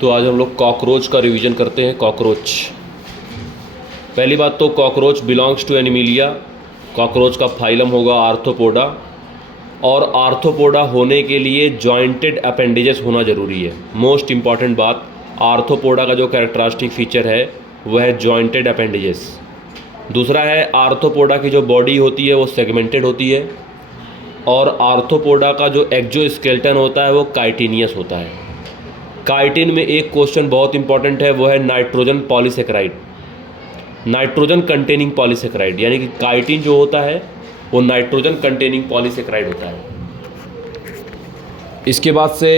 तो आज हम लोग कॉकरोच का रिवीजन करते हैं। कॉकरोच, पहली बात तो cockroach belongs to Animalia. Cockroach का फाइलम होगा आर्थ्रोपोडा, और आर्थ्रोपोडा होने के लिए जॉइंटेड अपेंडेजेस होना ज़रूरी है। मोस्ट इंपॉर्टेंट बात, आर्थ्रोपोडा का जो कैरेक्टरिस्टिक फीचर है वह है जॉइंटेड अपेंडेजेस। दूसरा है आर्थ्रोपोडा की जो बॉडी होती है वो सेगमेंटेड होती है, और आर्थ्रोपोडा का जो एक्जोस्केलेटन होता है वो काइटिनियस होता है। काइटिन में एक क्वेश्चन बहुत इंपॉर्टेंट है, वो है nitrogen polysaccharide, nitrogen containing polysaccharide, यानी कि काइटिन जो होता है वो नाइट्रोजन कंटेनिंग पॉलीसेकेराइड होता है। इसके बाद से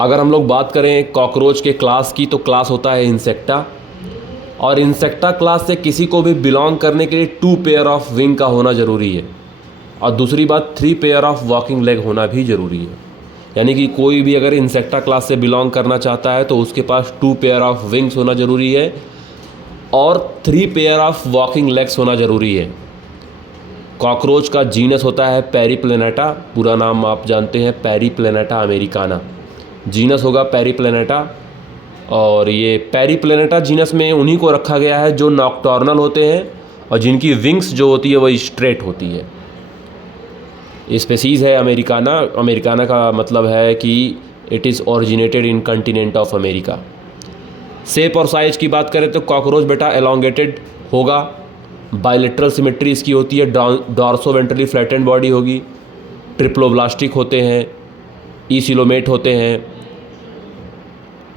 अगर हम लोग बात करें कॉकरोच के क्लास की, तो क्लास होता है इंसेक्टा, और इंसेक्टा क्लास से किसी को भी बिलोंग करने के लिए 2 पेयर ऑफ विंग का होना ज़रूरी है, और दूसरी बात 3 पेयर ऑफ वॉकिंग लेग होना भी ज़रूरी है। यानी कि कोई भी अगर इंसेक्टा क्लास से बिलोंग करना चाहता है तो उसके पास 2 पेयर ऑफ विंग्स होना ज़रूरी है और 3 पेयर ऑफ वॉकिंग लेग्स होना ज़रूरी है। कॉकरोच का जीनस होता है पेरिप्लेनेटा, पूरा नाम आप जानते हैं पेरिप्लेनेटा अमेरिकाना, जीनस होगा पेरिप्लेनेटा। और ये पेरिप्लेनेटा जीनस में उन्हीं को रखा गया है जो नॉक्टर्नल होते हैं और जिनकी विंग्स जो होती है वो स्ट्रेट होती है। स्पेसीज़ है अमेरिकाना, अमेरिकाना का मतलब है कि it is originated in continent of America. Shape और साइज़ की बात करें तो कॉकरोच बेटा एलोंगेटेड होगा, बायलेटरल सिमेट्री इसकी होती है, डॉर्सोवेंट्रली फ्लैटेंड बॉडी होगी, ट्रिप्लोब्लास्टिक होते हैं, ईसिलोमेट होते हैं।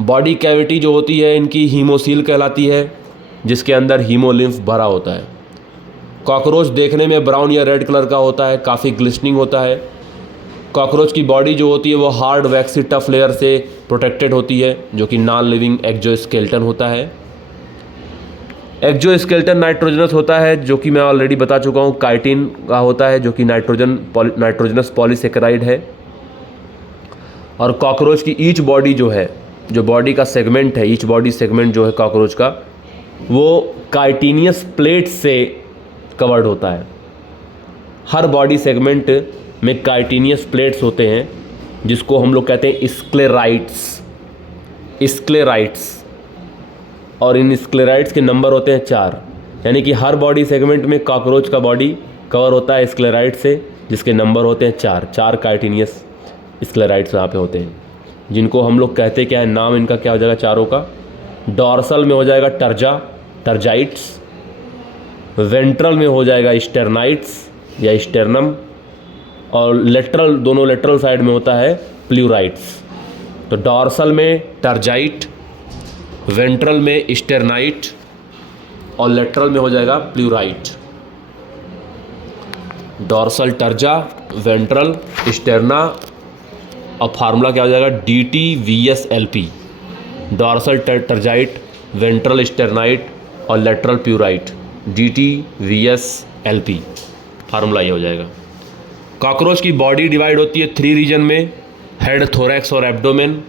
बॉडी कैविटी जो होती है इनकी हीमोसील कहलाती है, जिसके अंदर हीमोलिम्फ भरा होता है। कॉकरोच देखने में ब्राउन या रेड कलर का होता है, काफ़ी ग्लिस्टनिंग होता है। कॉकरोच की बॉडी जो होती है वो हार्ड वैक्सी टफ लेयर से प्रोटेक्टेड होती है, जो कि नॉन लिविंग एक्जोस्केलेटन होता है। एक्जोस्केलेटन नाइट्रोजनस होता है, जो कि मैं ऑलरेडी बता चुका हूँ, काइटिन का होता है, जो कि नाइट्रोजनस पॉलीसेकेराइड है। और कॉकरोच की ईच बॉडी जो है, जो बॉडी का सेगमेंट है, ईच बॉडी सेगमेंट जो है कॉकरोच का, वो काइटिनियस प्लेट से कवर्ड होता है। हर बॉडी सेगमेंट में काइटिनियस प्लेट्स होते हैं, जिसको हम लोग कहते हैं स्क्लेराइट्स, और इन स्क्लेराइट्स के नंबर होते हैं 4। यानी कि हर बॉडी सेगमेंट में कॉकरोच का बॉडी कवर होता है स्क्लेराइट से, जिसके नंबर होते हैं 4 काइटिनियस स्क्लेराइट्स यहाँ पे होते हैं, जिनको हम लोग कहते क्या है, नाम इनका क्या हो जाएगा चारों का। डॉर्सल में हो जाएगा टर्जाइट्स, वेंट्रल में हो जाएगा स्टेरनाइट्स या स्टेरनम, और लेटरल, दोनों लेटरल साइड में होता है प्लूराइट्स। तो डॉर्सल में टर्जाइट, वेंट्रल में स्टेरनाइट, और लेटरल में हो जाएगा प्लूराइट। डॉर्सल टर्जा, वेंट्रल स्टेरना, और फार्मूला क्या हो जाएगा DTVSLP, डॉर्सल टर्जाइट, वेंट्रल स्टेरनाइट और लेटरल प्लूराइट, DTVSLP, फार्मूला ये हो जाएगा। कॉकरोच की बॉडी डिवाइड होती है 3 रीजन में, हेड, थोरैक्स और एब्डोमेन।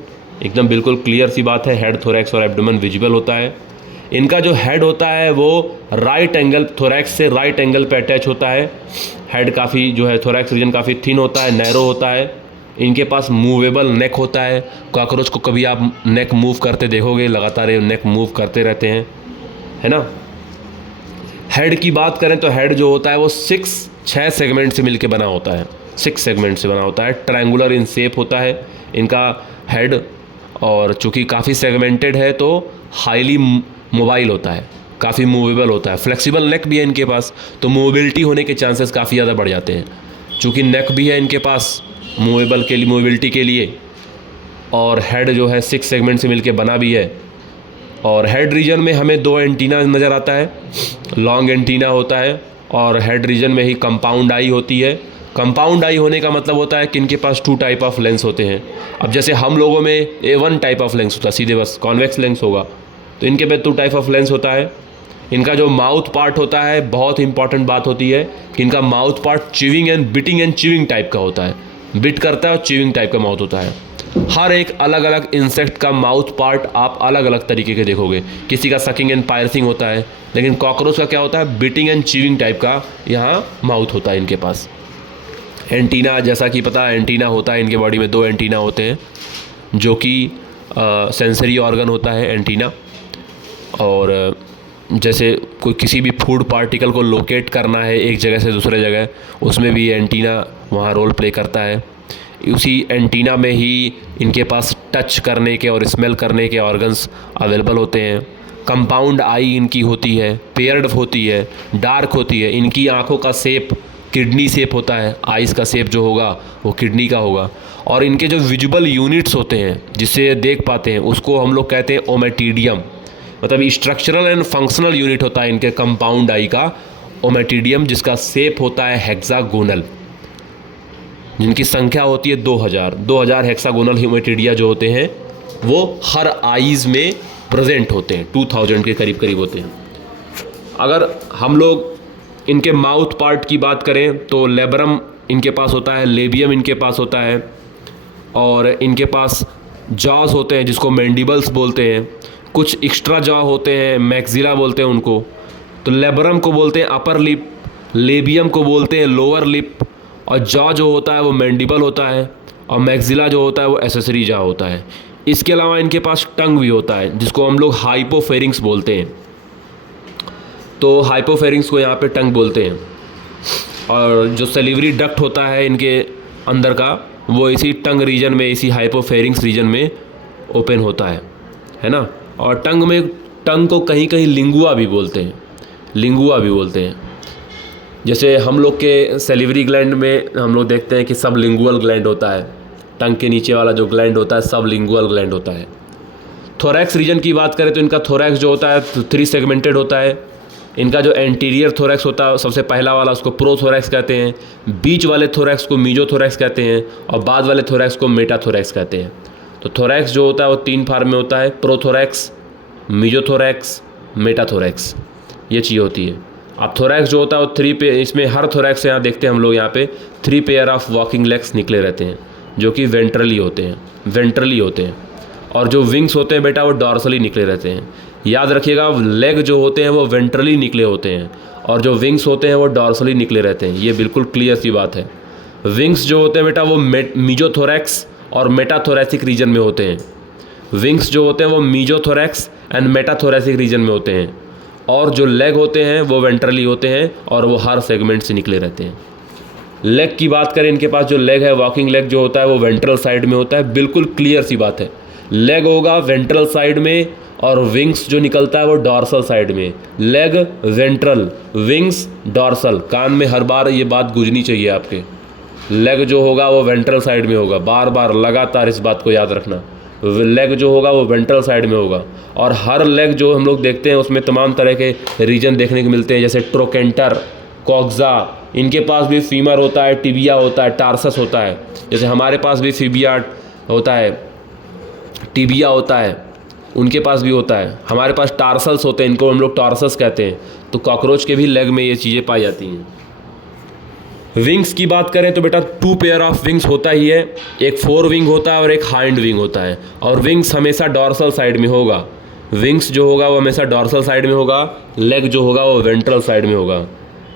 एकदम बिल्कुल क्लियर सी बात है, हेड, थोरैक्स और एब्डोमेन विजिबल होता है। इनका जो हेड होता है वो राइट एंगल, थोरैक्स से राइट एंगल पे अटैच होता है। हेड काफ़ी जो है, थोरैक्स रीजन काफ़ी थिन होता है, नैरो होता है। इनके पास मूवेबल नेक होता है। कॉकरोच को कभी आप नेक मूव करते देखोगे, लगातार ये नेक मूव करते रहते हैं, है ना। हेड की बात करें तो हेड जो होता है वो 6 सेगमेंट से मिलके बना होता है, 6 सेगमेंट से बना होता है। ट्रायंगुलर इन शेप होता है इनका हेड, और चूँकि काफ़ी सेगमेंटेड है तो हाईली मोबाइल होता है, काफ़ी मूवेबल होता है। फ्लेक्सिबल नेक भी है इनके पास, तो मूवेबिलिटी होने के चांसेस काफ़ी ज़्यादा बढ़ जाते हैं। चूँकि नेक भी है इनके पास मूवेबिलिटी के लिए, और हेड जो है 6 सेगमेंट से मिलके बना भी है। और हेड रीजन में हमें 2 एंटीना नज़र आता है, लॉन्ग एंटीना होता है, और हेड रीजन में ही कंपाउंड आई होती है। कंपाउंड आई होने का मतलब होता है कि इनके पास 2 टाइप ऑफ लेंस होते हैं। अब जैसे हम लोगों में 1 टाइप ऑफ लेंस होता है, सीधे बस कॉन्वेक्स लेंस होगा, तो इनके पे 2 टाइप ऑफ लेंस होता है। इनका जो माउथ पार्ट होता है, बहुत इंपॉर्टेंट बात होती है कि इनका mouth part chewing and beating and chewing type का होता है, बिट करता है और चिविंग टाइप का माउथ होता है। हर एक अलग अलग इंसेक्ट का माउथ पार्ट आप अलग अलग तरीके के देखोगे, किसी का सकिंग एंड पायरसिंग होता है, लेकिन कॉकरोच का क्या होता है, बिटिंग एंड चीविंग टाइप का यहाँ माउथ होता है इनके पास। एंटीना, जैसा कि पता है एंटीना होता है इनके बॉडी में, 2 एंटीना होते हैं जो कि सेंसरी ऑर्गन होता है एंटीना। और जैसे कोई किसी भी फूड पार्टिकल को लोकेट करना है एक जगह से दूसरे जगह, उसमें भी एंटीना वहाँ रोल प्ले करता है। उसी एंटीना में ही इनके पास टच करने के और स्मेल करने के ऑर्गन्स अवेलेबल होते हैं। कंपाउंड आई इनकी होती है, पेयर्ड होती है, डार्क होती है। इनकी आँखों का शेप किडनी शेप होता है, आइज़ का शेप जो होगा वो किडनी का होगा। और इनके जो विजुअल यूनिट्स होते हैं जिससे ये देख पाते हैं उसको हम लोग कहते हैं ओमेटिडियम। मतलब स्ट्रक्चरल एंड फंक्शनल यूनिट होता है इनके कंपाउंड आई का ओमेटिडियम, जिसका शेप होता है हेक्सागोनल, जिनकी संख्या होती है 2000 हेक्सागोनल ओमेटिडिया जो होते हैं वो हर आइज़ में प्रेजेंट होते हैं, 2000 के करीब करीब होते हैं। अगर हम लोग इनके माउथ पार्ट की बात करें तो लेबरम इनके पास होता है, लेबियम इनके पास होता है, और इनके पास जॉज होते हैं जिसको मैंडिबल्स बोलते हैं। कुछ एक्स्ट्रा जॉ होते हैं, मैक्सिला बोलते हैं उनको। तो लेबरम को बोलते हैं अपर लिप, लेबियम को बोलते हैं लोअर लिप, और जॉ जो होता है वो मैंडिबल होता है, और मैक्सिला जो होता है वो एसेसरी जॉ होता है। इसके अलावा इनके पास टंग भी होता है जिसको हम लोग हाइपोफेरिंक्स बोलते हैं। तो हाइपोफेरिंक्स को यहाँ पे टंग बोलते हैं। और जो सेलिवरी डक्ट होता है इनके अंदर का वो इसी टंग रीजन में, इसी हाइपोफेरिंक्स रीजन में ओपन होता है ना। और टंग को कहीं कहीं लिंगुआ भी बोलते हैं, जैसे हम लोग के सेलिवरी ग्लैंड में हम लोग देखते हैं कि सब लिंगुअल ग्लैंड होता है, टंग के नीचे वाला जो ग्लैंड होता है सब लिंगुअल ग्लैंड होता है। थोरैक्स रीजन की बात करें तो इनका थोरैक्स जो होता है 3 सेगमेंटेड होता है। इनका जो एंटीरियर थोरैक्स होता है सबसे पहला वाला उसको प्रोथोरैक्स कहते हैं, बीच वाले थोरैक्स को मीजोथोरैक्स कहते हैं, और बाद वाले थोरैक्स को मेटाथोरैक्स कहते हैं। तो थोरैक्स जो होता है वो 3 फार्म में होता है, प्रोथोरैक्स, मीजोथोरैक्स, मेटाथोरैक्स, ये चीज़ होती है। अब थोरैक्स जो होता है वो 3 पे, इसमें हर थोरैक्स यहाँ देखते हैं हम लोग यहाँ पे 3 पेयर ऑफ वॉकिंग लेग्स निकले रहते हैं जो कि वेंट्रली होते हैं। और जो विंग्स होते हैं बेटा वो डॉर्सली निकले रहते हैं। याद रखिएगा, लेग जो होते हैं वो वेंट्रली निकले होते हैं और जो विंग्स होते हैं वो डॉर्सली निकले रहते हैं। ये बिल्कुल क्लियर सी बात है। विंग्स जो होते हैं बेटा वो मीजोथोरैक्स और मेटाथोरैसिक रीजन में होते हैं। विंग्स जो होते हैं वो मीजोथोरैक्स एंड मेटाथोरैसिक रीजन में होते हैं, और जो लेग होते हैं वो वेंट्रली होते हैं और वो हर सेगमेंट से निकले रहते हैं। लेग की बात करें, इनके पास जो लेग है, वॉकिंग लेग जो होता है वो वेंट्रल साइड में होता है। बिल्कुल क्लियर सी बात है, लेग होगा वेंट्रल साइड में और विंग्स जो निकलता है वो डॉर्सल साइड में। Leg ventral, wings dorsal. कान में हर बार ये बात गूंजनी चाहिए आपके। लेग जो होगा वो वेंट्रल साइड में होगा, बार बार लगातार इस बात को याद रखना। लेग जो होगा वो वेंट्रल साइड में होगा, और हर लेग जो हम लोग देखते हैं उसमें तमाम तरह के रीजन देखने को मिलते हैं, जैसे ट्रोकेंटर, कॉक्सा। इनके पास भी फीमर होता है, टिबिया होता है, टार्सस होता है। जैसे हमारे पास भी फिबिया होता है, टिबिया होता है, उनके पास भी होता है। हमारे पास टार्सल्स होते हैं, इनको हम लोग टार्सस कहते हैं। तो कॉकरोच के भी लेग में ये चीज़ें पाई जाती हैं। विंग्स की बात करें तो बेटा 2 पेयर ऑफ विंग्स होता ही है। एक 4 विंग होता है और एक हाइंड विंग होता है, और विंग्स हमेशा डॉर्सल साइड में होगा। विंग्स जो होगा वो हमेशा डॉर्सल साइड में होगा, लेग जो होगा वो वेंट्रल साइड में होगा।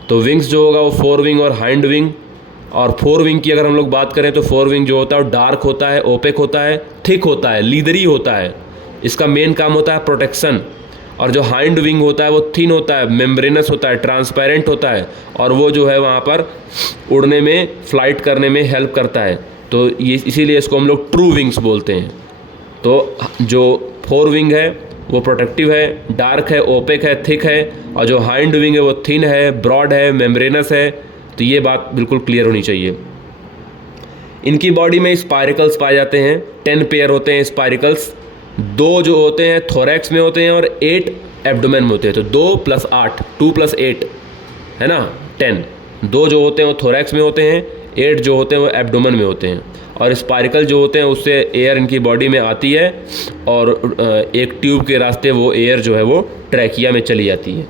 तो विंग्स जो होगा वो 4 विंग और हाइंड विंग। और 4 विंग की अगर हम लोग बात करें तो 4 विंग जो होता है वो डार्क होता है, ओपेक होता है, थिक होता है, लीदरी होता है। इसका मेन काम होता है प्रोटेक्शन। और जो हाइंड विंग होता है वो थिन होता है, मेम्ब्रेनस होता है, ट्रांसपेरेंट होता है, और वो जो है वहाँ पर उड़ने में, फ्लाइट करने में हेल्प करता है। तो ये इसीलिए इसको हम लोग ट्रू विंग्स बोलते हैं। तो जो 4 विंग है वो प्रोटेक्टिव है, डार्क है, ओपेक है, थिक है, और जो हाइंड विंग है वो थिन है, ब्रॉड है, मेम्ब्रेनस है। तो ये बात बिल्कुल क्लियर होनी चाहिए। इनकी बॉडी में स्पाइरिकल्स पाए जाते हैं, 10 पेयर होते हैं स्पाइरिकल्स। 2 जो होते हैं थोरैक्स में होते हैं और 8 एब्डोमेन में होते हैं। तो 2 + 8, 2 + 8 है ना 10। 2 जो होते हैं वो थोरैक्स में होते हैं, 8 जो होते हैं वो एब्डोमेन में होते हैं। और स्पाइरिकल जो होते हैं उससे एयर इनकी बॉडी में आती है, और एक ट्यूब के रास्ते वो एयर जो है वो ट्रैकिया में चली जाती है।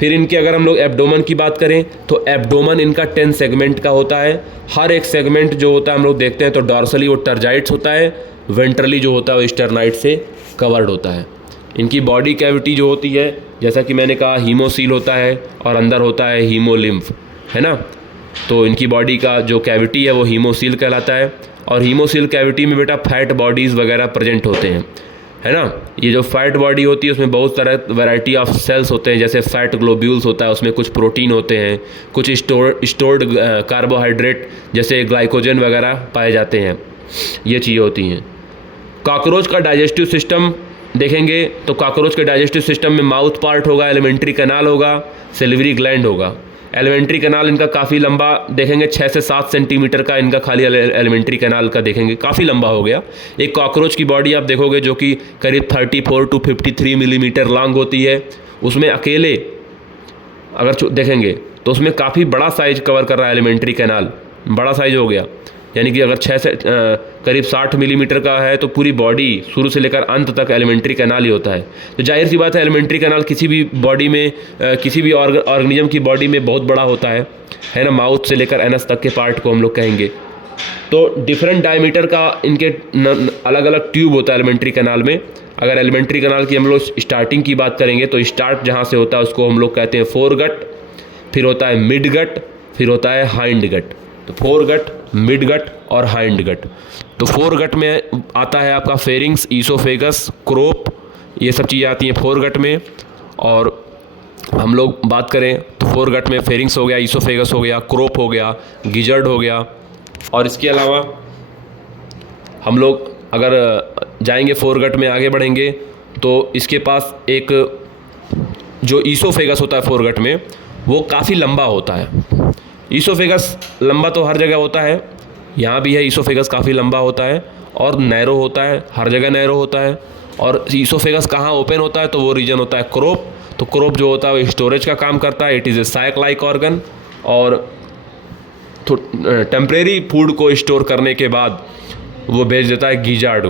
फिर इनके अगर हम लोग एब्डोमेन की बात करें तो एब्डोमेन इनका 10 सेगमेंट का होता है। हर एक सेगमेंट जो होता है हम लोग देखते हैं तो डॉर्सली वो टर्जाइट्स होता है, वेंट्रली जो होता है वो स्टर्नाइट से कवर्ड होता है। इनकी बॉडी कैविटी जो होती है, जैसा कि मैंने कहा, हीमोसील होता है और अंदर होता है हीमोलिम्फ, है ना। तो इनकी बॉडी का जो कैविटी है वो हीमोसील कहलाता है। और हीमोसील कैविटी में बेटा फैट बॉडीज़ वगैरह प्रेजेंट होते हैं। है ना। ये जो फैट बॉडी होती है उसमें बहुत तरह वैरायटी ऑफ सेल्स होते हैं, जैसे फैट ग्लोब्यूल्स होता है, उसमें कुछ प्रोटीन होते हैं, कुछ स्टोर्ड कार्बोहाइड्रेट जैसे ग्लाइकोजन वगैरह पाए जाते हैं, ये चीज़ें होती हैं। कॉकरोच का डाइजेस्टिव सिस्टम देखेंगे तो कॉकरोच के डाइजेस्टिव सिस्टम में माउथ पार्ट होगा, एलिमेंट्री कैनाल होगा, सेलिवरी ग्लैंड होगा। एलिमेंट्री कैनाल इनका काफ़ी लंबा देखेंगे, 6 से 7 सेंटीमीटर का इनका खाली एलिमेंट्री कैनाल का देखेंगे, काफ़ी लंबा हो गया। एक कॉकरोच की बॉडी आप देखोगे जो कि करीब 34 to 53 मिलीमीटर लॉन्ग होती है, उसमें अकेले अगर देखेंगे तो उसमें काफ़ी बड़ा साइज कवर कर रहा है एलिमेंट्री कैनाल, बड़ा साइज हो गया। यानी कि अगर 6 से करीब 60 मिलीमीटर का है तो पूरी बॉडी शुरू से लेकर अंत तक एलिमेंट्री कैनाल ही होता है। तो जाहिर सी बात है एलिमेंट्री कैनाल किसी भी बॉडी में किसी भी ऑर्गेनिज्म की बॉडी में बहुत बड़ा होता है ना। माउथ से लेकर एनस तक के पार्ट को हम लोग कहेंगे। तो डिफरेंट डायमीटर का इनके अलग अलग ट्यूब होता है एलिमेंट्री कैनाल में। अगर एलिमेंट्री कैनाल की हम लोग स्टार्टिंग की बात करेंगे तो स्टार्ट जहाँ से होता है उसको हम लोग कहते हैं फोरगट, फिर होता है मिड गट, फिर होता है हाइंड गट। तो फोरगट, मिड गट और हाइंड गट। तो फोरगट में आता है आपका फेरिंग्स, ईसोफेगस, क्रोप, ये सब चीज़ें आती हैं फोरगट में। और हम लोग बात करें तो फोरगट में फेरिंग्स हो गया, ईसोफेगस हो गया, क्रोप हो गया, गिजर्ड हो गया। और इसके अलावा हम लोग अगर जाएंगे फोरगट में आगे बढ़ेंगे तो इसके पास एक जो ईसोफेगस होता है फोरगट में वो काफ़ी लंबा होता है। ईसोफेगस लंबा तो हर जगह होता है, यहाँ भी है ईसोफेगस काफ़ी लंबा होता है और नैरो होता है, हर जगह नैरो होता है। और ईसोफेगस कहाँ ओपन होता है तो वो रीजन होता है क्रोप। तो क्रोप जो होता है वो स्टोरेज का काम करता है, it is a sac like organ. और टेम्परेरी फूड को स्टोर करने के बाद वो भेज देता है गिजार्ड।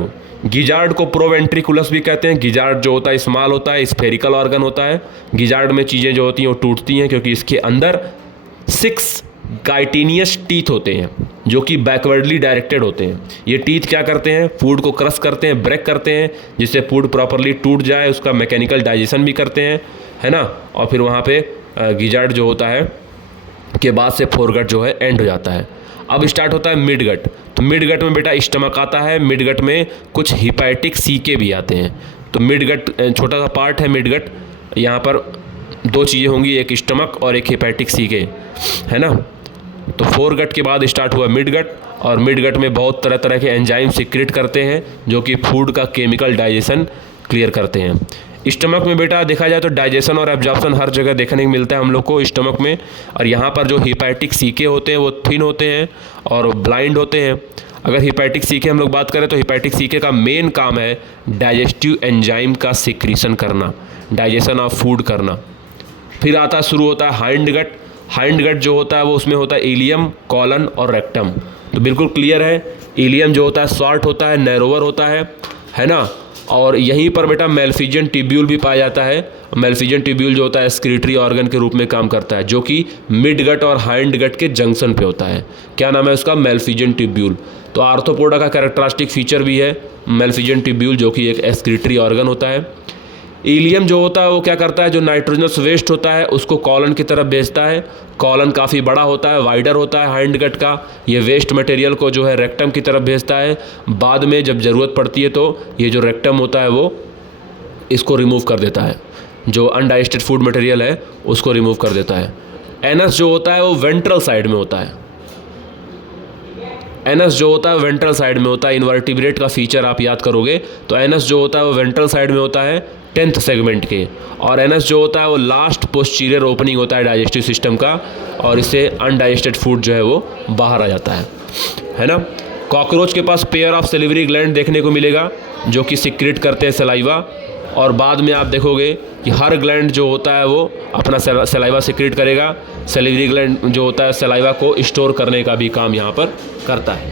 गिजार्ड को प्रोवेंट्रिकुलस भी कहते हैं। गिजार्ड जो होता है स्मॉल होता है, स्फेरिकल ऑर्गन होता है। गिजार्ड में चीज़ें जो होती हैं वो टूटती हैं क्योंकि इसके अंदर 6 गाइटिनियस टीथ होते हैं जो कि बैकवर्डली डायरेक्टेड होते हैं। ये टीथ क्या करते हैं, फूड को क्रश करते हैं, ब्रेक करते हैं, जिससे फूड प्रॉपरली टूट जाए, उसका मैकेनिकल डाइजेशन भी करते हैं, है ना। और फिर वहाँ पे गिजार्ड जो होता है के बाद से फोरगट जो है एंड हो जाता है। अब स्टार्ट होता है मिड गट। तो मिड गट में बेटा स्टमक आता है, मिड गट में कुछ हिपैटिक सीके भी आते हैं। तो मिड गट छोटा सा पार्ट है मिड गट, यहाँ पर 2 चीज़ें होंगी, एक स्टमक और एक हिपैटिक सीके, है ना। तो फोरगट के बाद स्टार्ट हुआ मिड गट, और मिड गट में बहुत तरह तरह के एंजाइम सीक्रेट करते हैं जो कि फूड का केमिकल डाइजेशन क्लियर करते हैं। स्टमक में बेटा देखा जाए तो डाइजेशन और एब्जॉर्प्शन हर जगह देखने को मिलता है हम लोग को स्टमक में। और यहाँ पर जो हिपैटिक सीके होते हैं वो थिन होते हैं और ब्लाइंड होते हैं। अगर हिपैटिक सीके हम लोग बात करें तो हिपैटिक सीके का मेन काम है डाइजेस्टिव एंजाइम का सिक्रीशन करना, डाइजेशन ऑफ फूड करना। फिर आता शुरू होता है हाइंड गट। हाइंड गट जो होता है वो उसमें होता है इलियम, कॉलन और रेक्टम। तो बिल्कुल क्लियर है, इलियम जो होता है शॉर्ट होता है, नैरोवर होता है ना। और यहीं पर बेटा मेलफिजियन ट्यूब्यूल भी पाया जाता है। मेलफिजियन ट्यूब्यूल जो होता है एक्सक्रीटरी ऑर्गन के रूप में काम करता है, जो कि मिड गट और हाइंड गट के जंक्शन पे होता है। क्या नाम है उसका, मेलफिजियन ट्यूब्यूल। तो आर्थ्रोपोडा का कैरेक्टरिस्टिक फीचर भी है मेलफिजियन ट्यूब्यूल, जो कि एक एक्सक्रीटरी ऑर्गन होता है। इलियम जो होता है वो क्या करता है, जो नाइट्रोजनस वेस्ट होता है उसको कॉलन की तरफ भेजता है। कॉलन काफ़ी बड़ा होता है, वाइडर होता है हाइंड गट का। ये वेस्ट मटेरियल को जो है रेक्टम की तरफ भेजता है। बाद में जब ज़रूरत पड़ती है तो ये जो रेक्टम होता है वो इसको रिमूव कर देता है, जो अनडाइजेस्टेड फूड मटेरियल है उसको रिमूव कर देता है। एनस जो होता है वो वेंट्रल साइड में होता है। एनस जो होता है वेंट्रल साइड में होता है। इनवर्टिब्रेट का फीचर आप याद करोगे तो एनस जो होता है वो वेंट्रल साइड में होता है 10th सेगमेंट के। और एनस जो होता है वो लास्ट पोस्टीरियर ओपनिंग होता है डाइजेस्टिव सिस्टम का, और इससे अनडाइजेस्टेड फूड जो है वो बाहर आ जाता है ना। कॉकरोच के पास पेयर ऑफ सेलिवरी ग्लैंड देखने को मिलेगा जो कि सिक्रेट करते हैं सलाइवा। और बाद में आप देखोगे कि हर ग्लैंड जो होता है वो अपना सलाइवा सिक्रेट करेगा। सेलिवरी ग्लैंड जो होता है सलाइवा को स्टोर करने का भी काम यहाँ पर करता है।